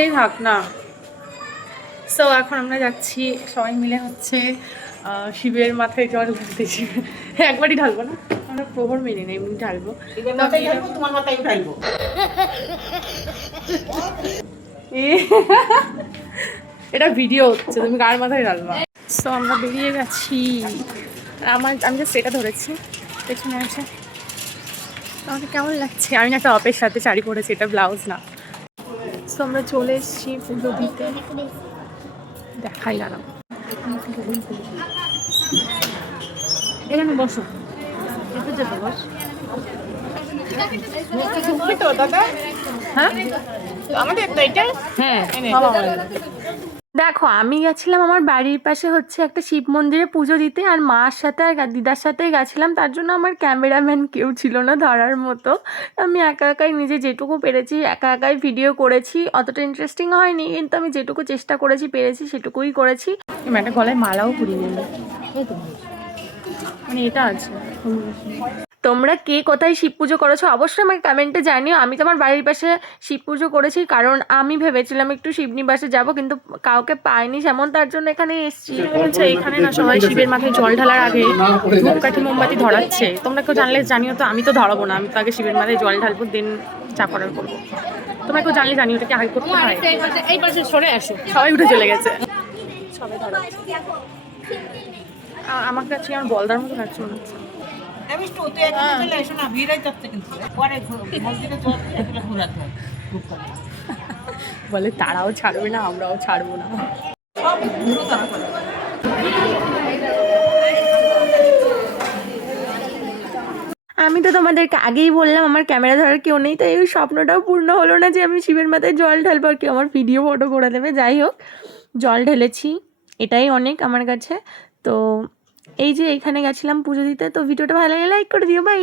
এই থাক না। সো এখন আমরা যাচ্ছি সবাই মিলে হচ্ছে শিবের মাথায় জল ঢালতেছি। একবারই ঢালবো না, আমরা প্রহর মেনে নেই, এমনি ঢালবো। তোমার মাথায় উঠাইবো। এটা ভিডিও হচ্ছে, তুমি কার মাথায় ঢালবা? সো আমরা বেরিয়ে গেছি। আমি জাস্ট এটা ধরেছি, পেছনে আছে। আমাকে কেমন লাগছে? আমি না একটা অপের সাথে শাড়ি পরেছি, এটা ব্লাউজ না। সো আমরা চলে এসেছি পুজো দিতে। দেখাই দাঁড়াও, এখানে বসো। হ্যাঁ আমাদের হ্যাঁ, দেখো আমি গেছিলাম আমার বাড়ির পাশে হচ্ছে একটা শিব মন্দিরে পুজো দিতে, আর মার সাথে আর দিদার সাথে গেছিলাম। তার জন্য আমার ক্যামেরাম্যান কেউ ছিল না ধরার মতো। আমি একা একাই নিজে যেটুকু পেরেছি একা একাই ভিডিও করেছি। অতটা ইন্টারেস্টিং হয়নি, কিন্তু আমি যেটুকু চেষ্টা করেছি পেরেছি সেটুকুই করেছি। আমি একটা গলায় মালাও পরিয়ে নিই, মানে এটা আছে। তোমরা কে কোথায় শিব পুজো করেছো অবশ্যই আমাকে কমেন্টে জানিও। আমি তো আমার বাড়ির পাশে শিব পুজো করেছি, কারণ আমি ভেবেছিলাম একটু শিবনিবাসে যাব, কিন্তু কাউকে পাইনি সেমন, তার জন্য এখানে এসেছি। হচ্ছে এখানে না সবাই শিবের মাথায় জল ঢালার আগে ধূপকাঠি মোমবাতি ধরাচ্ছে। তোমরা কেউ জানলে জানিও, তো আমি তো ধরাবো না, আমি তো আগে শিবের মাথায় জল ঢালবো, দেন যা করার করবো। তোমরা কেউ জানলে জানিও এটা কি আগে করতে হয়। এই পাশে সরে আসো, সবাই উঠে চলে গেছে, সবাই ধরাচ্ছে। আমার কাছে আমার বলদার মতো লাগছে মনে হচ্ছে। আমি তো এখানে চলে এসো না, ভিড় হইতাছে কিন্তু পরে মন্দিরে চলে এখানে ঘোরাতে হয়। বলে তারাও ছাড়বে না, আমরাও ছাড়বো না। সব ঘুরো তারপরে। আমি তো তোমাদেরকে আগেই বললাম আমার ক্যামেরা ধরার কেউ নেই, তাই ওই স্বপ্নটাও পূর্ণ হলো না যে আমি শিবের মাথায় জল ঢালবো আর কেউ আমার ভিডিও ফটো করে দেবে। যাই হোক, জল ঢেলেছি, এটাই অনেক আমার কাছে। তো এই যে এখানে গেছিলাম পুজো দিতে। তো ভিডিওটা ভালো লাগলে লাইক করে দিও, বাই।